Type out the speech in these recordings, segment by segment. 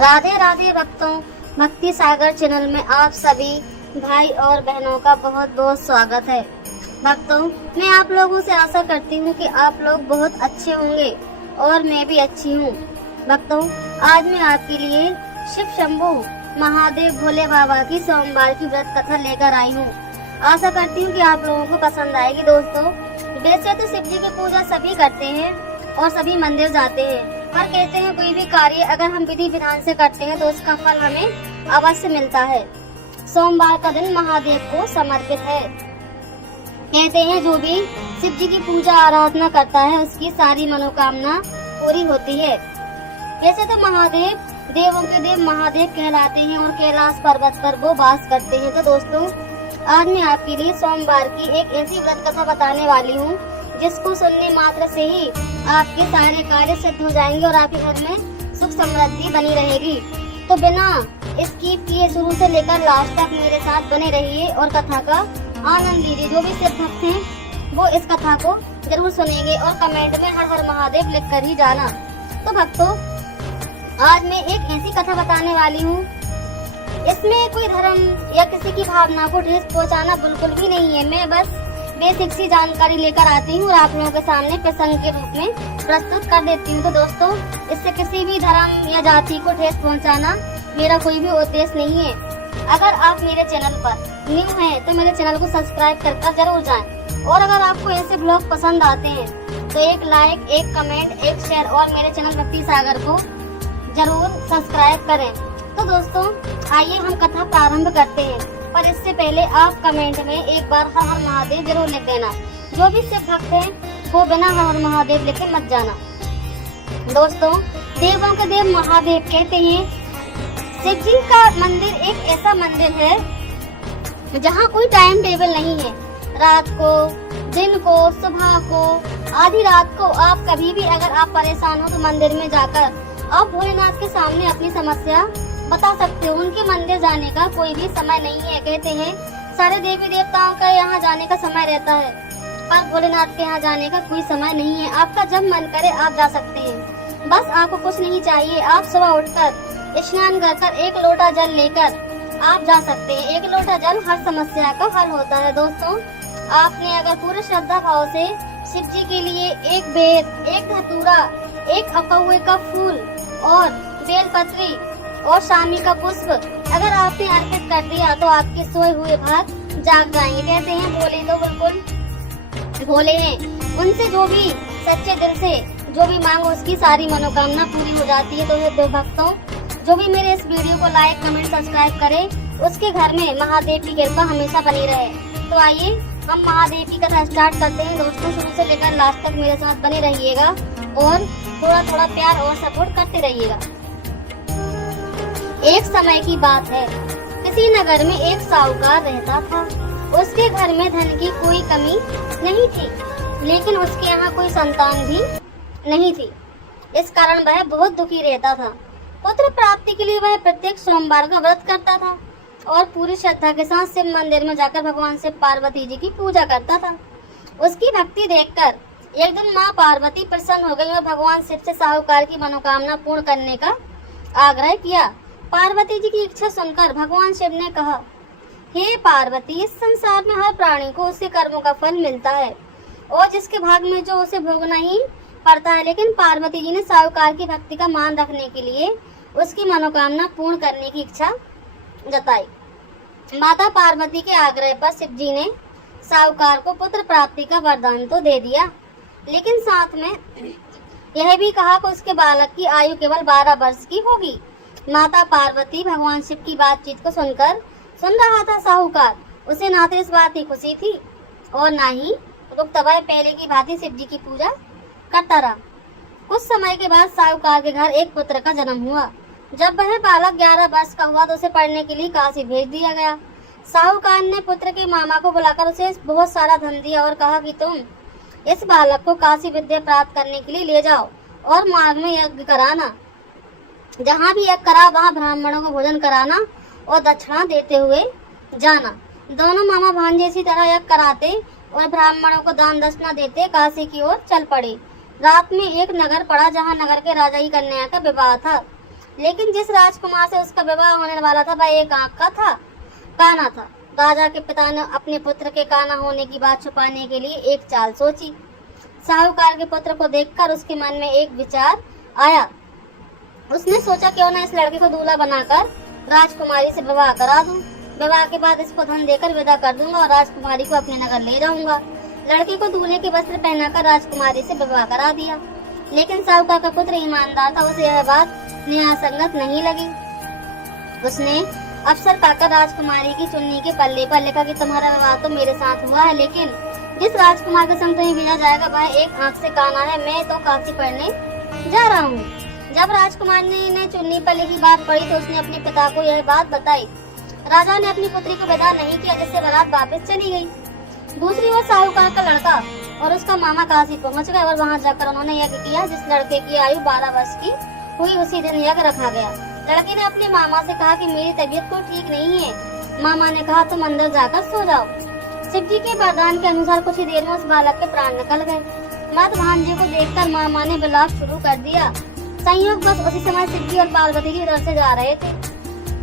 राधे राधे भक्तों, भक्ति सागर चैनल में आप सभी भाई और बहनों का बहुत बहुत स्वागत है। भक्तों, मैं आप लोगों से आशा करती हूँ कि आप लोग बहुत अच्छे होंगे और मैं भी अच्छी हूँ। भक्तों, आज मैं आपके लिए शिव शंभू महादेव भोले बाबा की सोमवार की व्रत कथा लेकर आई हूँ। आशा करती हूँ कि आप लोगों को पसंद आएगी। दोस्तों, वैसे तो शिव जी की पूजा सभी करते हैं और सभी मंदिर जाते हैं, पर कहते हैं कोई भी कार्य अगर हम विधि विधान से करते हैं तो उसका फल हमें अवश्य मिलता है। सोमवार का दिन महादेव को समर्पित है। कहते हैं जो भी शिव जी की पूजा आराधना करता है उसकी सारी मनोकामना पूरी होती है। वैसे तो महादेव देवों के देव महादेव कहलाते हैं और कैलाश पर्वत पर वो वास करते हैं। तो दोस्तों, आज मैं आपके लिए सोमवार की एक ऐसी व्रत कथा बताने वाली हूँ जिसको सुनने मात्र से ही आपके सारे कार्य सिद्ध हो जाएंगे और आपके घर में सुख समृद्धि बनी रहेगी। तो बिना स्किप किए शुरू से लेकर लास्ट तक मेरे साथ बने रहिए और कथा का आनंद लीजिए। जो भी शिव भक्त हैं वो इस कथा को जरूर सुनेंगे और कमेंट में हर हर महादेव लिख कर ही जाना। तो भक्तों, आज मैं एक ऐसी कथा बताने वाली हूँ, इसमें कोई धर्म या किसी की भावना को ठेस पहुँचाना बिल्कुल भी नहीं है। मैं बस बेसिक सी जानकारी लेकर आती हूँ और आप लोगों के सामने प्रसंग के रूप में प्रस्तुत कर देती हूँ। तो दोस्तों, इससे किसी भी धर्म या जाति को ठेस पहुँचाना मेरा कोई भी उद्देश्य नहीं है। अगर आप मेरे चैनल पर न्यू हैं तो मेरे चैनल को सब्सक्राइब कर जरूर जाएं और अगर आपको ऐसे ब्लॉग पसंद आते हैं तो एक लाइक, एक कमेंट, एक शेयर और मेरे चैनल भक्ति सागर को जरूर सब्सक्राइब करें। तो दोस्तों, आइए हम कथा प्रारंभ करते हैं, पर इससे पहले आप कमेंट में एक बार हर हर महादेव जरूर लिख देना। जो भी शिव भक्त हैं वो बिना हर हर महादेव लिखे मत जाना। दोस्तों, देवों के देव महादेव कहते हैं शिव जी का मंदिर एक ऐसा मंदिर है जहाँ कोई टाइम टेबल नहीं है। रात को, दिन को, सुबह को, आधी रात को आप कभी भी अगर आप परेशान हो तो मंदिर में जाकर आप भोलेनाथ के सामने अपनी समस्या बता सकते हो। उनके मंदिर जाने का कोई भी समय नहीं है। कहते हैं सारे देवी देवताओं का यहाँ जाने का समय रहता है, पर भोलेनाथ के यहाँ जाने का कोई समय नहीं है। आपका जब मन करे आप जा सकते हैं। बस आपको कुछ नहीं चाहिए। आप सुबह उठकर स्नान कर एक लोटा जल लेकर आप जा सकते हैं। एक लोटा जल हर समस्या का हल होता है। दोस्तों, आपने अगर पूरे श्रद्धा भाव से शिव जी के लिए एक बेर, एक धतूरा, एक अकौवे का फूल और बेलपत्री और शामी का पुष्प अगर आपने अर्पित कर दिया तो आपके सोए हुए भक्त जाग जाएंगे। कहते हैं भोले तो बिल्कुल भोले हैं, उनसे जो भी सच्चे दिल से जो भी मांगो उसकी सारी मनोकामना पूरी हो जाती है। तो भक्तों, जो भी मेरे इस वीडियो को लाइक, कमेंट, सब्सक्राइब करे उसके घर में महादेव की कृपा हमेशा बनी रहे। तो आइए हम महादेव की कथा स्टार्ट करते हैं। दोस्तों, शुरू से लेकर लास्ट तक मेरे साथ बने रहिएगा और थोड़ा थोड़ा प्यार और सपोर्ट करते रहिएगा। एक समय की बात है, किसी नगर में एक साहूकार रहता था। उसके घर में धन की कोई कमी नहीं थी, लेकिन उसके यहाँ कोई संतान भी नहीं थी। इस कारण वह बहुत दुखी रहता था। पुत्र प्राप्ति के लिए वह प्रत्येक सोमवार का व्रत करता था और पूरी श्रद्धा के साथ शिव मंदिर में जाकर भगवान शिव पार्वती जी की पूजा करता था। उसकी भक्ति देखकर एक दिन माँ पार्वती प्रसन्न हो गई और भगवान शिव से साहूकार की मनोकामना पूर्ण करने का आग्रह किया। पार्वती जी की इच्छा सुनकर भगवान शिव ने कहा, हे पार्वती, इस संसार में हर प्राणी को उसके कर्मों का फल मिलता है और जिसके भाग में जो उसे भोगना ही पड़ता है। लेकिन पार्वती जी ने साहूकार की भक्ति का मान रखने के लिए उसकी मनोकामना पूर्ण करने की इच्छा जताई। माता पार्वती के आग्रह पर शिव जी ने साहूकार को पुत्र प्राप्ति का वरदान तो दे दिया, लेकिन साथ में यह भी कहा कि उसके बालक की आयु केवल 12 वर्ष की होगी। माता पार्वती भगवान शिव की बातचीत को सुन रहा था साहूकार। उसे ना तो इस बात की खुशी थी और ना ही रुकता। वह पहले की भांति शिव जी की पूजा करता रहा। कुछ समय के बाद साहूकार के घर एक पुत्र का जन्म हुआ। जब वह बालक 11 वर्ष का हुआ तो उसे पढ़ने के लिए काशी भेज दिया गया। साहूकार ने पुत्र के मामा को बुलाकर उसे बहुत सारा धन दिया और कहा कि तुम इस बालक को काशी विद्या प्राप्त करने के लिए ले जाओ और मार्ग में यज्ञ कराना। जहाँ भी यज्ञ करा वहाँ ब्राह्मणों को भोजन कराना और दक्षिणा देते हुए जाना। दोनों मामा भांजे इसी तरह यज्ञ कराते और ब्राह्मणों को दान दक्षिणा देते काशी की ओर चल पड़े। रात में एक नगर पड़ा जहाँ नगर के राजा की कन्या का विवाह था। लेकिन जिस राजकुमार से उसका विवाह होने वाला था वह एक आंख का था, काना था। राजा के पिता ने अपने पुत्र के काना होने की बात छुपाने के लिए एक चाल सोची। साहूकार के पुत्र को देखकर उसके मन में एक विचार आया। उसने सोचा क्यों न इस लड़के को दूल्हा बनाकर राजकुमारी से विवाह करा दूं। विवाह के बाद इसको धन देकर विदा कर दूंगा और राजकुमारी को अपने नगर ले जाऊंगा। लड़के को दूल्हे के वस्त्र पहनाकर राजकुमारी से विवाह करा दिया। लेकिन साहूकार का पुत्र ईमानदार था, उसे यह बात न्यायसंगत नहीं लगी। उसने अवसर पाकर राजकुमारी की चुन्नी के पल्ले पर लिखा कि तुम्हारा विवाह तो मेरे साथ हुआ है, लेकिन जिस राजकुमार के संग तुम्हें भेजा जाएगा वह एक आंख से काना है। मैं तो काशी पढ़ने जा रहा हूँ। जब राजकुमारी ने चुन्नी पर लिखी बात पढ़ी तो उसने अपने पिता को यह बात बताई। राजा ने अपनी पुत्री को विदा नहीं किया, जिससे बारात वापस चली गई। दूसरी ओर साहूकार का लड़का और उसका मामा काशी पहुंच गए और वहां जाकर उन्होंने यज्ञ किया। जिस लड़के की आयु 12 वर्ष की हुई उसी दिन यज्ञ रखा गया। लड़के ने अपने मामा से कहा कि मेरी तबीयत को ठीक नहीं है। मामा ने कहा तुम अंदर जाकर सो जाओ। शिव जी के वरदान के अनुसार कुछ ही देर में उस बालक के प्राण निकल गए। मत भांजे को देखकर मामा ने विलाप शुरू कर दिया। संयोग बस उसी समय शिव जी और पार्वती जी उधर से जा रहे थे।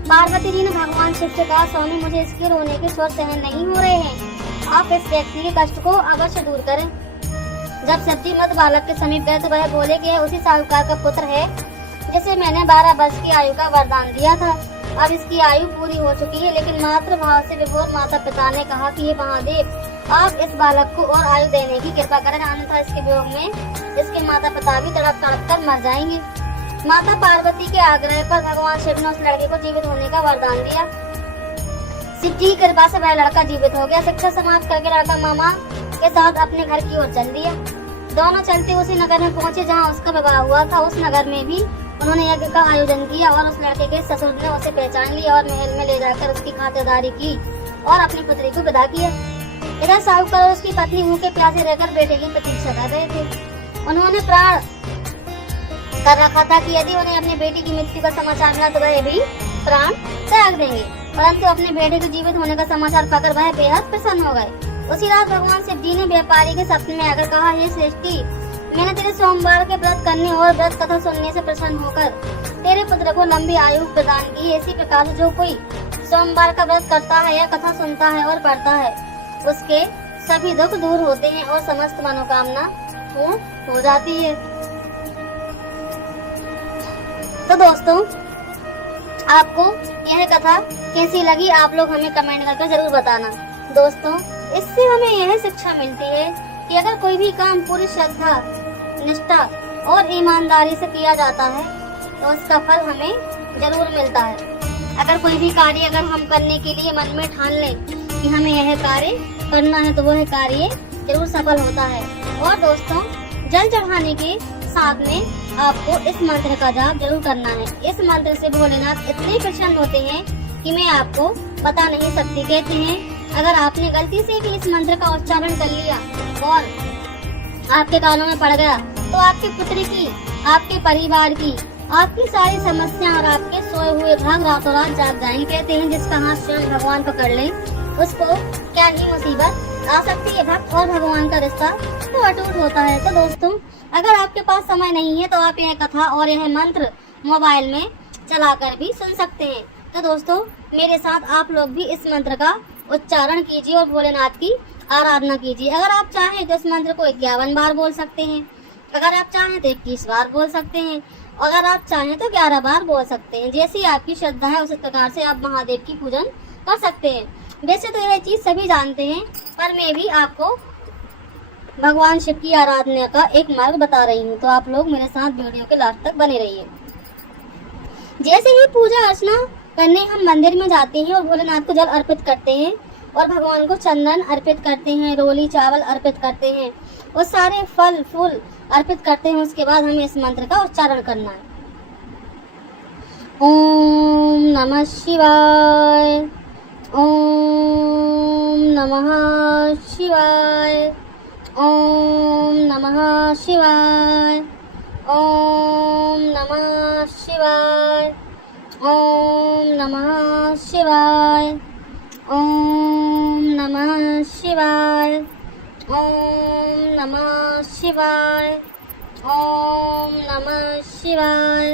पार्वती जी ने भगवान शिव से कहा स्वामी मुझे इसके रोने के स्वर सहन नहीं हो रहे हैं, आप इस व्यक्ति के कष्ट को अवश्य दूर करें। जब शिव जी मत बालक के समीप गए तो वह बोले कि यह उसी साहूकार का पुत्र है जिसे मैंने 12 वर्ष की आयु का वरदान दिया था। अब इसकी आयु पूरी हो चुकी है, लेकिन मातृ भाव से विभोर माता पिता ने कहा कि हे महादेव आप इस बालक को और आयु देने की कृपा करें, अन्यथा इसके वियोग में इसके माता पिता भी तड़प तड़प कर मर जाएंगे। माता पार्वती के आग्रह पर भगवान शिव ने उस लड़के को जीवित होने का वरदान दिया। शिव जी की कृपा से वह लड़का जीवित हो गया। शिक्षा समाप्त करके लड़का मामा के साथ अपने घर की ओर चल दिया। दोनों चलते उसी नगर में पहुंचे जहां उसका विवाह हुआ था। उस नगर में भी उन्होंने यज्ञ का आयोजन किया और उस लड़के के ससुर ने उसे पहचान लिया और महल में ले जाकर उसकी खातिरदारी की और अपनी पुत्री को विदा किया। इधर साहूकार और उसकी पत्नी मुंह के प्यासे रहकर बेटे की प्रतीक्षा कर रहे थे। उन्होंने प्राण कर रखा था कि यदि उन्हें अपने बेटी की मृत्यु का समाचार मिला तो वह भी प्राण त्याग देंगे, परंतु अपने बेटे के जीवित होने का समाचार पाकर वह बेहद प्रसन्न हो गए। उसी रात भगवान शिव जी ने व्यापारी के सपने में आकर कहा हे श्रेष्ठी मैंने तेरे सोमवार के व्रत करने और व्रत कथा सुनने से प्रसन्न होकर तेरे पुत्र को लंबी आयु प्रदान की। इसी प्रकार से जो कोई सोमवार का व्रत करता है या कथा सुनता है और पढ़ता है उसके सभी दुख दूर होते हैं और समस्त मनोकामना पूर्ण हो जाती है। तो दोस्तों आपको यह कथा कैसी लगी आप लोग हमें कमेंट करके जरूर बताना। दोस्तों इससे हमें यह शिक्षा मिलती है कि अगर कोई भी काम पूरी श्रद्धा निष्ठा और ईमानदारी से किया जाता है तो उसका फल हमें जरूर मिलता है। अगर कोई भी कार्य अगर हम करने के लिए मन में ठान लें कि हमें यह कार्य करना है तो वह कार्य जरूर सफल होता है। और दोस्तों जल चढ़ाने के साथ में आपको इस मंत्र का जाप जरूर करना है। इस मंत्र से भोलेनाथ इतने प्रसन्न होते हैं कि मैं आपको बता नहीं सकती। कहते हैं अगर आपने गलती से भी इस मंत्र का उच्चारण कर लिया और आपके कानों में पड़ गया तो आपके पुत्र की, आपके परिवार की, आपकी सारी समस्या और आपके सोए हुए भाग रातों रात जाग जाएंगे। कहते हैं जिसका हाथ स्वयं भगवान पकड़ ले उसको क्या ही मुसीबत आ सकती है। भक्त और भगवान का रिश्ता तो अटूट होता है। तो दोस्तों अगर आपके पास समय नहीं है तो आप यह कथा और यह मंत्र मोबाइल में चलाकर भी सुन सकते हैं। तो दोस्तों मेरे साथ आप लोग भी इस मंत्र का उच्चारण कीजिए और भोलेनाथ की आराधना कीजिए। अगर आप चाहें तो इस मंत्र को 51 बार बोल सकते हैं, अगर आप चाहें तो 21 बार बोल सकते हैं, अगर आप चाहें तो 11 बार बोल सकते हैं। जैसी आपकी श्रद्धा है उसी प्रकार से आप महादेव की पूजन कर सकते हैं। वैसे तो यह चीज सभी जानते हैं पर मैं भी आपको भगवान शिव की आराधना का एक मार्ग बता रही हूँ। तो आप लोग मेरे साथ वीडियो के लास्ट तक बने रहिए। जैसे ही पूजा अर्चना करने हम मंदिर में जाते हैं और भोलेनाथ को जल अर्पित करते हैं और भगवान को चंदन अर्पित करते हैं, रोली चावल अर्पित करते हैं और सारे फल फूल अर्पित करते हैं। उसके बाद हमें इस मंत्र का उच्चारण करना है। ओम नमः शिवाय, ओम नमः शिवाय, ओम नमः शिवाय, ओम नमः शिवाय, ओम नमः शिवाय, ओम नमः शिवाय, ओम नमः शिवाय, ओम नमः शिवाय,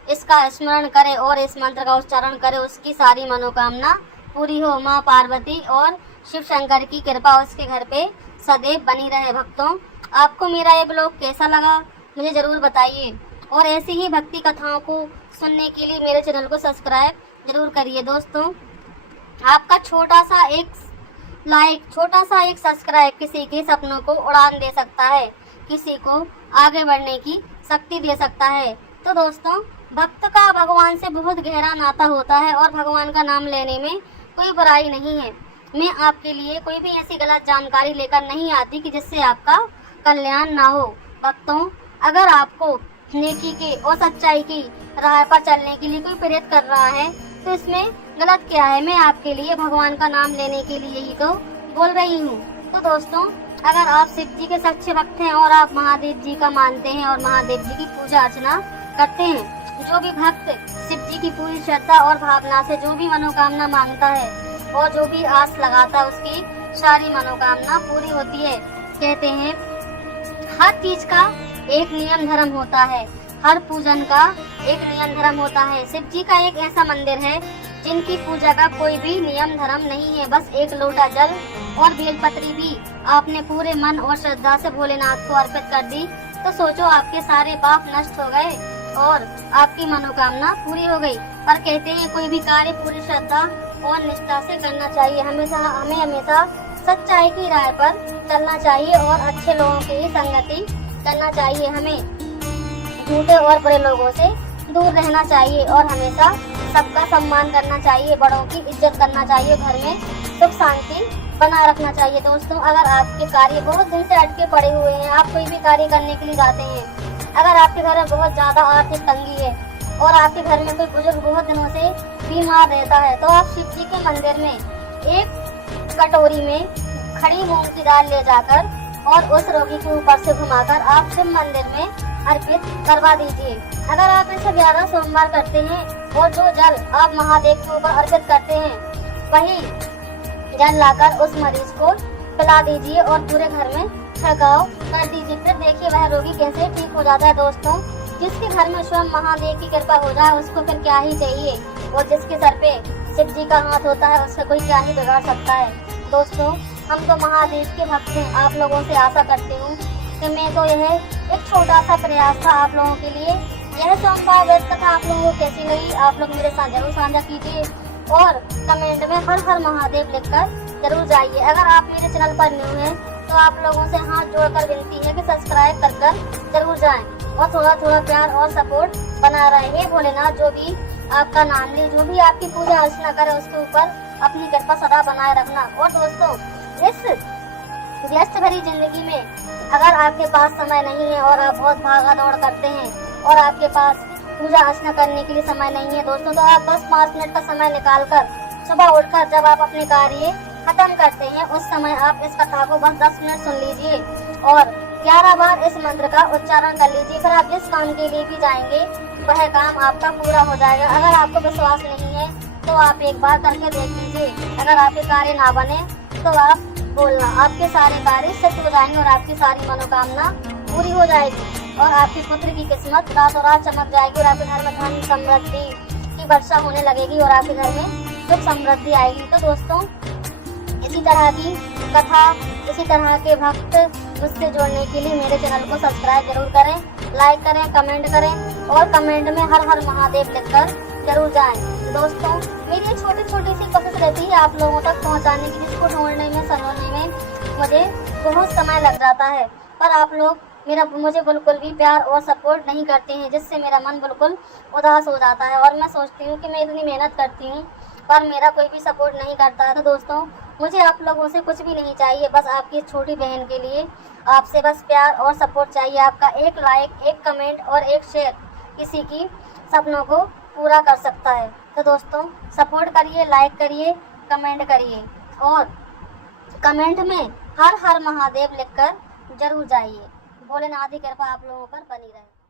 इसका स्मरण करे और इस मंत्र का उच्चारण करे, उसकी सारी मनोकामना पूरी हो। माँ पार्वती और शिव शंकर की कृपा उसके घर पे सदैव बनी रहे। भक्तों, आपको मेरा ये ब्लॉग कैसा लगा मुझे ज़रूर बताइए, और ऐसी ही भक्ति कथाओं को सुनने के लिए मेरे चैनल को सब्सक्राइब जरूर करिए। दोस्तों, आपका छोटा सा एक लाइक, छोटा सा एक सब्सक्राइब किसी के सपनों को उड़ान दे सकता है, किसी को आगे बढ़ने की शक्ति दे सकता है। तो दोस्तों, भक्त का भगवान से बहुत गहरा नाता होता है और भगवान का नाम लेने में कोई बुराई नहीं है। मैं आपके लिए कोई भी ऐसी गलत जानकारी लेकर नहीं आती कि जिससे आपका कल्याण ना हो। भक्तों, अगर आपको नेकी के और सच्चाई की राह पर चलने के लिए कोई प्रेरित कर रहा है तो इसमें गलत क्या है। मैं आपके लिए भगवान का नाम लेने के लिए ही तो बोल रही हूँ। तो दोस्तों, अगर आप शिव जी के सच्चे भक्त हैं और आप महादेव जी का मानते हैं और महादेव जी की पूजा अर्चना करते हैं, जो भी भक्त शिव जी की पूरी श्रद्धा और भावना से जो भी मनोकामना मांगता है और जो भी आस लगाता है उसकी सारी मनोकामना पूरी होती है। कहते हैं हर चीज का एक नियम धर्म होता है, हर पूजन का एक नियम धर्म होता है। शिव जी का एक ऐसा मंदिर है जिनकी पूजा का कोई भी नियम धर्म नहीं है। बस एक लोटा जल और बेलपत्री भी आपने पूरे मन और श्रद्धा से भोलेनाथ को अर्पित कर दी तो सोचो आपके सारे पाप नष्ट हो गए और आपकी मनोकामना पूरी हो गई। पर कहते हैं कोई भी कार्य पूरी श्रद्धा और निष्ठा से करना चाहिए। हमें हमेशा सच्चाई की राह पर चलना चाहिए और अच्छे लोगों की ही संगति करना चाहिए। हमें झूठे और बुरे लोगों से दूर रहना चाहिए और हमेशा सबका सम्मान करना चाहिए, बड़ों की इज्जत करना चाहिए, घर में सुख शांति बना रखना चाहिए। दोस्तों, अगर आपके कार्य बहुत दिन से अटके पड़े हुए हैं, आप कोई भी कार्य करने के लिए जाते हैं, अगर आपके घर में बहुत ज़्यादा आर्थिक तंगी है और आपके घर में कोई बुजुर्ग बहुत दिनों से बीमार रहता है, तो आप शिव जी के मंदिर में एक कटोरी में खड़ी मूंग की दाल ले जाकर और उस रोगी के ऊपर से घुमाकर आप शिव मंदिर में अर्पित करवा दीजिए। अगर आप इसे 11 सोमवार करते हैं और जो जल आप महादेव के ऊपर अर्पित करते हैं वही जल लाकर उस मरीज को पिला दीजिए और पूरे घर में छिड़काव कर दीजिए। फिर देखिए वह रोगी कैसे ठीक हो जाता है। दोस्तों, जिसके घर में स्वयं महादेव की कृपा हो जाए उसको फिर क्या ही चाहिए, और जिसके सर पे शिव जी का हाथ होता है उससे कोई क्या ही बिगाड़ सकता है। दोस्तों, हम तो महादेव के भक्त हैं। आप लोगों से आशा करती हूँ कि मैं तो यह एक छोटा सा प्रयास था आप लोगों के लिए। यह सोमवार व्रत कथा आप लोगों को कैसी लगी आप लोग मेरे साथ जरूर साझा कीजिए और कमेंट में हर हर महादेव लिखकर जरूर जाइए। अगर आप मेरे चैनल पर न्यू हैं तो आप लोगों से हाथ जोड़कर विनती है कि सब्सक्राइब कर जरूर जाएं और थोड़ा थोड़ा प्यार और सपोर्ट बना रहे। हे भोलेनाथ, जो भी आपका नाम ले, जो भी आपकी पूजा अर्चना करे उसके ऊपर अपनी कृपा सदा बनाए रखना। और दोस्तों, इस व्यस्त भरी जिंदगी में अगर आपके पास समय नहीं है और आप बहुत भागा दौड़ करते हैं और आपके पास पूजा अर्चना करने के लिए समय नहीं है दोस्तों, तो आप बस 5 मिनट का समय निकालकर सुबह उठकर जब आप अपने कार्य खत्म करते हैं उस समय आप इस कथा को बस 10 मिनट सुन लीजिए और 11 बार इस मंत्र का उच्चारण कर लीजिए। फिर आप जिस काम के लिए भी जाएंगे वह काम आपका पूरा हो जाएगा। अगर आपको विश्वास नहीं है तो आप एक बार करके देख लीजिए। अगर आपके कार्य ना बने तो आप बोलना, आपके सारे कार्य सत्य हो जाएंगे और आपकी सारी मनोकामना पूरी हो जाएगी और आपके पुत्र की किस्मत रातों रात चमक जाएगी और आपके घर में धन समृद्धि की वर्षा होने लगेगी और आपके घर में सुख समृद्धि आएगी। तो दोस्तों, इसी तरह की कथा, इसी तरह के भक्त मुझसे जोड़ने के लिए मेरे चैनल को सब्सक्राइब जरूर करें, लाइक करें, कमेंट करें और कमेंट में हर हर महादेव लिखकर जरूर जाएं। दोस्तों, मेरी छोटी छोटी सी कोशिश रहती है आप लोगों तक पहुंचाने की, जिसको ढूंढने में सराहने में मुझे बहुत समय लग जाता है, पर आप लोग मुझे बिल्कुल भी प्यार और सपोर्ट नहीं करते हैं, जिससे मेरा मन बिल्कुल उदास हो जाता है और मैं सोचती हूँ कि मैं इतनी मेहनत करती हूँ पर मेरा कोई भी सपोर्ट नहीं करता है। तो दोस्तों, मुझे आप लोगों से कुछ भी नहीं चाहिए, बस आपकी छोटी बहन के लिए आपसे बस प्यार और सपोर्ट चाहिए। आपका एक लाइक, एक कमेंट और एक शेयर किसी की सपनों को पूरा कर सकता है। तो दोस्तों, सपोर्ट करिए, लाइक करिए, कमेंट करिए और कमेंट में हर हर महादेव लिखकर जरूर जाइए। भोलेनाथ की कृपा आप लोगों पर बनी रहे।